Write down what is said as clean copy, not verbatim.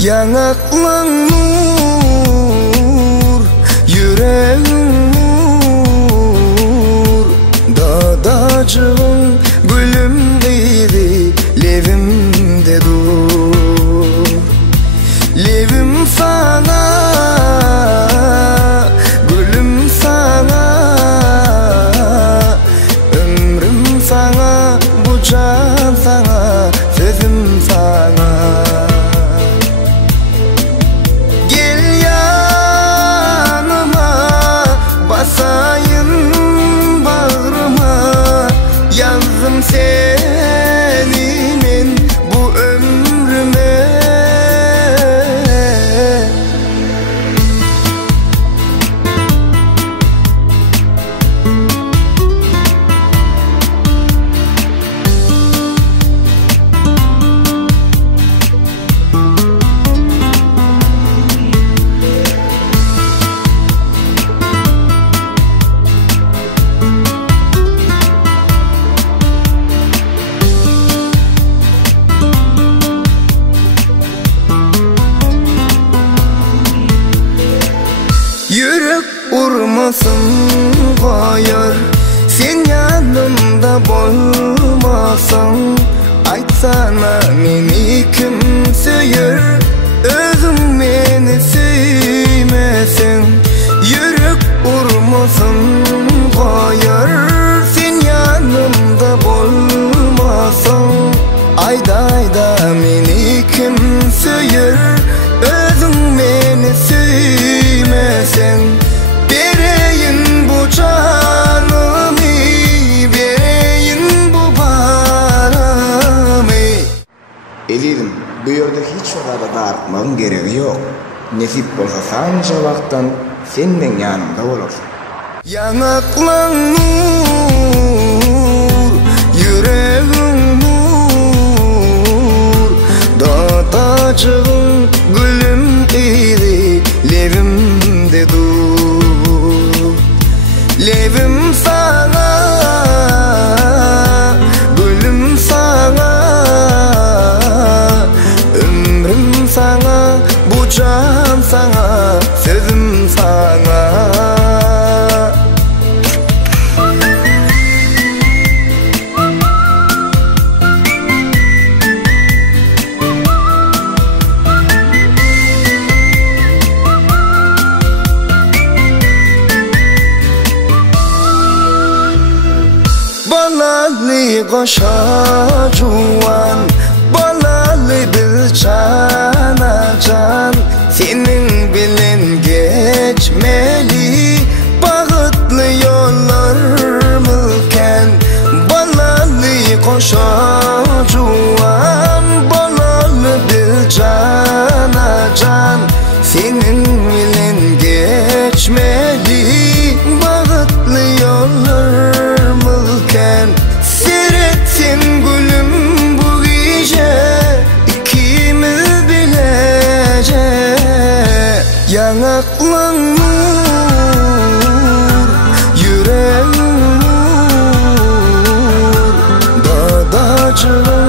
Yanaklan nur, yüreğin nur. Dadacığım gülüm deydi, levimde dur. Levim sana, gülüm sana, ömrüm sana, bu can sana, sözüm sana. Gel yanıma, basayım bağrıma, yazdım senin bu ömrüme. Yürek urmasın koyar, sen yanımda bolmasan. Aytsana meni kim söyür, özüm meni söymesen. Yürek urmasın koyar, sen yanımda bolmasan. Ayda meni kim söyür, özüm meni söymesen. Bereyin bu canımı, bereyin bu paramı. Elirim, bu yerde hiç o kadar dartmam gereği yok. Nesip bolsa sanca vaktan senden yanımda olursun. Yanaklan nur, yüreğin nur. Dadacığım gülüm idi, levimde dur. Levim sana, gülüm sana, ömrüm sana, bu can sana, sözüm sana. Balalı koşa juvan, balalı bir cana can. Senin bilen geçmeli bağıtlı yollar mülken. Balalı koşa juvan, balalı bir cana can. Senin bilen geçmeli bağıtlı yollar. Seyretsin gülüm bu gece, ikimiz bilece. Yanaklan nur, yüreğin nur. Dadacığım